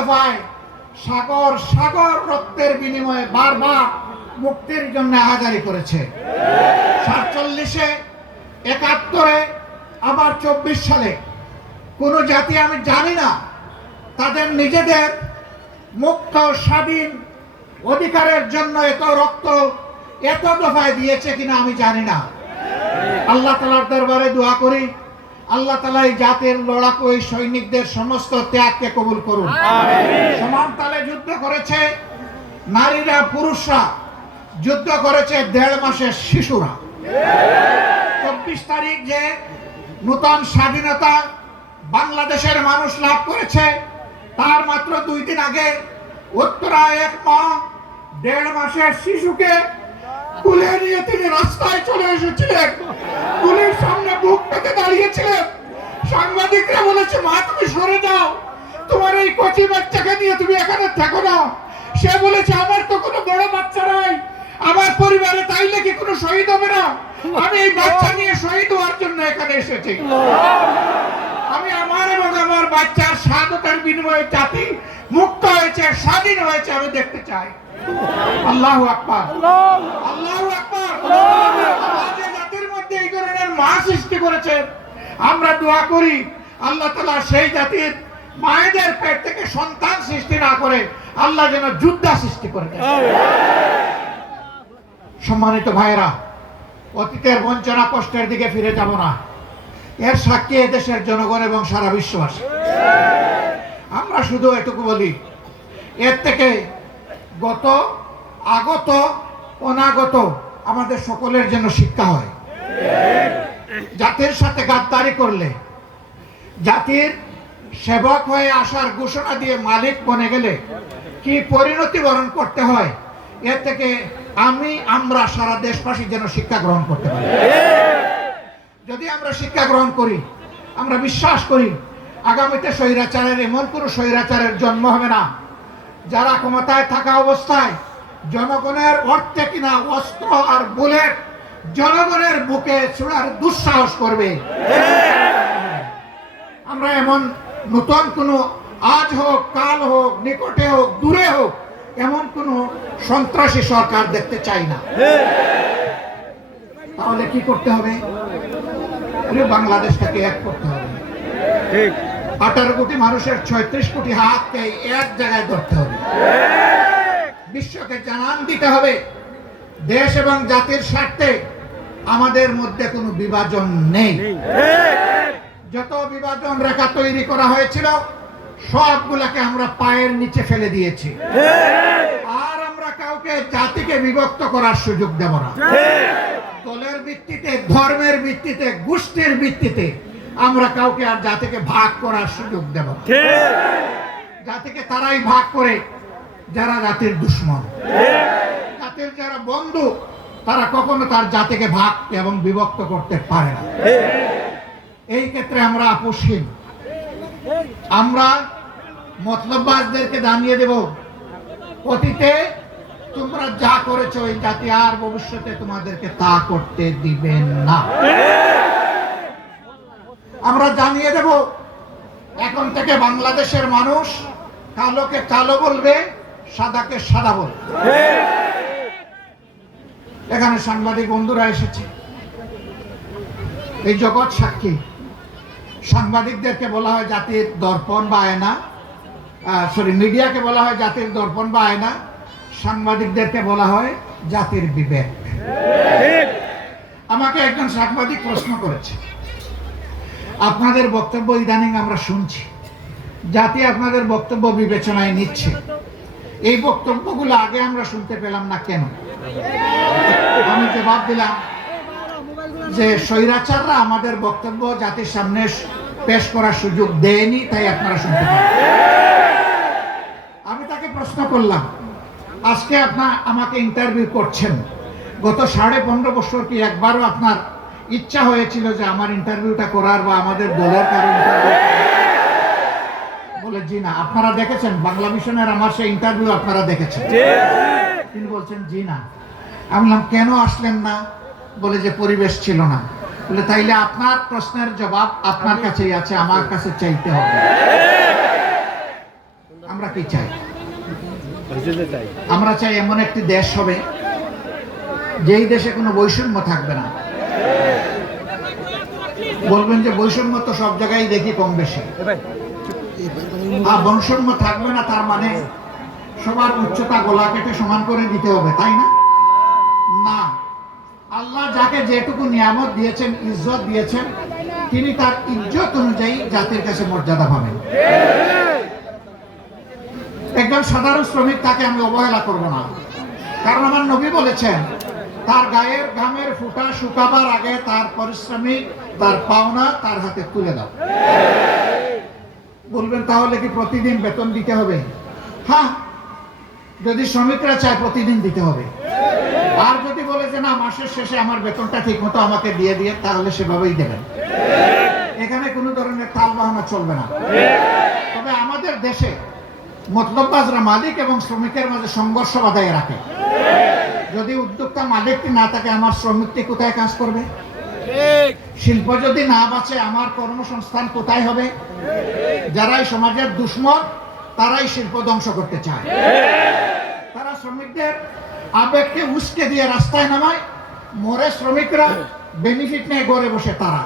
দফায় সাগর সাগর রক্তের বিনিময়ে বারবার মুক্তির জন্য আহাজারি করেছে। সাতচল্লিশে, একাত্তরে, আবার চব্বিশ সালে। কোন জাতি আমি জানি না, তাদের নিজেদের মুক্ত, স্বাধীন অধিকারের জন্য এত রক্ত এত দফায় দিয়েছে কিনা আমি জানি না। আল্লাহ তালার দরবারে দোয়া করি আল্লাহ তালা এই জাতির লড়াকু এই সৈনিকদের সমস্ত ত্যাগকে কবুল করুন। সমান তালে যুদ্ধ করেছে নারীরা পুরুষরা যুদ্ধ করেছে দেড় মাসের শিশুরা। চব্বিশ তারিখ যে নূতন স্বাধীনতা বাংলাদেশের মানুষ লাভ করেছে তার মাত্র দুই দিন আগে উত্তরা এক মা দেড় মাসের শিশুকে কুলে নিয়ে তিনি রাস্তায় চলে এসেছিলেন। কুলির সামনে বুক পেতে দাঁড়িয়েছিলেন সাংবাদিকরা বলেছে মা তুমি সরে যাও তোমার এই কচি বাচ্চাকে নিয়ে তুমি এখানে থাকো না। সে বলেছে, আমার তো কোনো বড় বাচ্চা নাই। আমার পরিবারে তাইলে কি কোনো শহীদ হবে না? আমি এই বাচ্চা নিয়ে শহীদ হওয়ার জন্য এখানে এসেছি। আমি আমার এবং আমার বাচ্চার স্বাধীনতার বিনিময়ে জাতি মুক্ত হয়েছে, স্বাধীন হয়েছে, আমি দেখতে চাই। আল্লাহ আকবার। আল্লাহ আকবার। জাতির মধ্যে এই ধরনের মা সৃষ্টি করেছেন, আমরা দোয়া করি আল্লাহ তালা সেই জাতির মায়েদের পেট থেকে সন্তান সৃষ্টি না করে আল্লাহ যেন যুদ্ধা সৃষ্টি করে সম্মানিত ভাইয়েরা অতীতের বঞ্চনা কষ্টের দিকে ফিরে যাব না। এর সাক্ষী দেশের জনগণ এবং সারা বিশ্ববাসী। আমরা শুধু এটুকু বলি এর থেকে গত আগত অনাগত আমাদের সকলের জন্য শিক্ষা হয়। জাতির সাথে গাদ্দারি করলে জাতির সেবক হয়ে আসার ঘোষণা দিয়ে মালিক বনে গেলে কি পরিণতি বরণ করতে হয়? এর থেকে আমি, আমরা সারা দেশবাসী যেন শিক্ষা গ্রহণ করতে পারি। যদি আমরা শিক্ষা গ্রহণ করি, আমরা বিশ্বাস করি, আগামীতে স্বৈরাচারের এমন কোনো স্বৈরাচারের জন্ম হবে না। যারা ক্ষমতায় থাকা অবস্থায় জনগণের অর্থে কিনা অস্ত্র আর বুলেট, জনগণের বুকে ছোড়ার দুঃসাহস করবে। আমরা এমন নতুন কোনো আজ হোক কাল হোক নিকটে হোক দূরে হোক এমন কোনো সন্ত্রাসী সরকার দেখতে চাই না। তাহলে কি করতে হবে? বাংলাদেশটাকে এক করতে হবে। ঠিক। আঠারো কোটি মানুষের ছয়ত্রিশ কোটি হাতকে এক জায়গায় ধরতে হবে। বিশ্বকে জানান দিতে হবে দেশ এবং জাতির স্বার্থে আমাদের মধ্যে কোনো বিভাজন নেই। যত বিভাজন রেখা তৈরি করা হয়েছিল, সবগুলাকে আমরা পায়ের নিচে ফেলে দিয়েছি। আর আমরা কাউকে জাতিকে বিভক্ত করার সুযোগ দেব না। দলের ভিত্তিতে, ধর্মের ভিত্তিতে, গোষ্ঠীর ভিত্তিতে আমরা কাউকে আর জাতিকে ভাগ করার সুযোগ দেব না। জাতিকে তারাই ভাগ করে যারা জাতির দুশ্মন। জাতির যারা বন্ধু, তারা কখনো তার জাতিকে ভাগ এবং বিভক্ত করতে পারে না। এই ক্ষেত্রে আমরা আপোষহীন। আমরা মতলববাজদেরকে জানিয়ে দেব, অতীতে তোমরা যা করেছ ওই জাতি আর ভবিষ্যতে তোমাদেরকে তা করতে দিবেন না। আমরা জানিয়ে দেব, এখন থেকে বাংলাদেশের মানুষ কালোকে কালো বলবে, সাদাকে সাদা বলবে। এখানে সাংবাদিক বন্ধুরা এসেছে। এই জগৎ সাক্ষী। সাংবাদিকদেরকে বলা হয় জাতির দর্পণ বা আয়না। সরি মিডিয়াকে বলা হয় জাতির দর্পণ বা আয়না। সাংবাদিকদেরকে বলা হয় জাতির বিবেক। আমাকে একজন সাংবাদিক প্রশ্ন করেছে। আপনাদের বক্তব্য ইদানিং আমরা শুনছি। জাতি আপনাদের বক্তব্য বিবেচনায় নিচ্ছে। এই বক্তব্যগুলো আগে আমরা শুনতে পেলাম না কেন? আমি জবাব দিলাম যে স্বৈরাচাররা আমাদের বক্তব্য জাতির সামনে পেশ করার সুযোগ দেয়নি তাই আপনারা শুনতে পারেন আমি তাকে প্রশ্ন করলাম আজকে আপনার আমাকে ইন্টারভিউ করছেন। গত সাড়ে পনেরো বছর কি একবারও আপনার ইচ্ছা হয়েছিল যে আমার ইন্টারভিউটা করার বা আমাদের দলের কারও ইন্টারভিউ বলে জি না। আপনারা দেখেছেন বাংলা মিশনের আমার সেই ইন্টারভিউ আপনারা দেখেছেন। তিনি বলছেন জি না। আমি বললাম কেন আসলেন না? বলে যে পরিবেশ ছিল না। বলে তাইলে আপনার প্রশ্নের জবাব আপনার কাছেই আছে আমার কাছে চাইতে হবে। আমরা কি চাই? আমরা চাই এমন একটি দেশ হবে যেই দেশে কোনো বৈষম্য থাকবে না। বলবেন যে বৈষম্য তো সব জায়গায় দেখি কম বেশি। আর বৈষম্য থাকবে না তার মানে সবার উচ্চতা গোলা কেটে সমান করে দিতে হবে তাই না? যেটুকু নিয়ামত দিয়েছেন, ইজ্জত দিয়েছেন, তিনি তার ইজ্জত অনুযায়ী জাতির কাছে মর্যাদা পাবেন। একজন সাধারণ শ্রমিক তাকে আমি অবহেলা করব না। কারণ আমার নবী বলেছেন, তার গায়ের ঘামের ফুটা শুকাবার আগে তার পরিশ্রমিক তার পাওনা তার হাতে তুলে দাও। বলবেন, তাহলে কি প্রতিদিন বেতন দিতে হবে? হ্যাঁ যদি শ্রমিকরা চায় প্রতিদিন দিতে হবে। আর যদি না, মাসের শেষে আমার বেতনটা ঠিক মতো আমাকে দিয়ে দিয়ে তাহলে সেভাবেই দেবেন। এখানে কোনো ধরনের তাল বাহানা চলবে না। তবে আমাদের দেশে মতলববাজরা মালিক এবং শ্রমিকের মাঝে সংঘর্ষ বাধায় রাখে। যদি উদ্যোক্তা মালিকটি না থাকে, আমার শ্রমিকটি কোথায় কাজ করবে? শিল্প যদি না বাঁচে, আমার কর্মসংস্থান কোথায় হবে? যারাই সমাজের দুশ্মন, তারাই শিল্প ধ্বংস করতে চায়। তারা শ্রমিকদের আবেগকে উস্কে দিয়ে রাস্তায় নামায়, মরে শ্রমিকরা বেনিফিট নিয়ে গড়ে বসে তারা।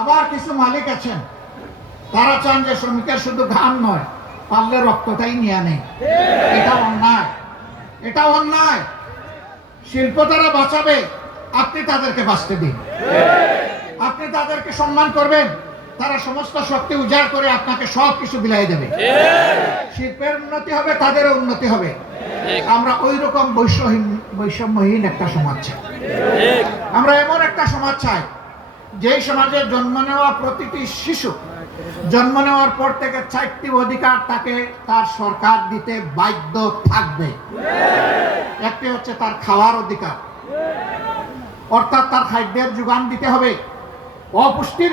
আবার কিছু মালিক আছেন, তারা চান যে শ্রমিকের শুধু ঘাম নয়, পারলে রক্তটাই নিয়ে নেই এটা অন্যায় এটা অন্যায়। শিল্প তারা বাঁচাবে, আপনি তাদেরকে বাঁচতে দিন। আপনি তাদেরকে সম্মান করবেন তারা সমস্ত শক্তি উজাড় করে আপনাকে সব কিছু বিলাই দেবে। শিল্পের উন্নতি হবে তাদেরও উন্নতি হবে। আমরা ওই রকম বৈষহীন বৈষম্যহীন একটা সমাজ চাই। আমরা এমন একটা সমাজ চাই যেই সমাজে জন্ম নেওয়া প্রতিটি শিশু জন্ম নেওয়ার পর থেকে চারটি অধিকার তাকে তার সরকার দিতে বাধ্য থাকবে। একটি হচ্ছে তার খাওয়ার অধিকার। অর্থাৎ তার খাদ্যের যোগান দিতে হবে। অপুষ্টির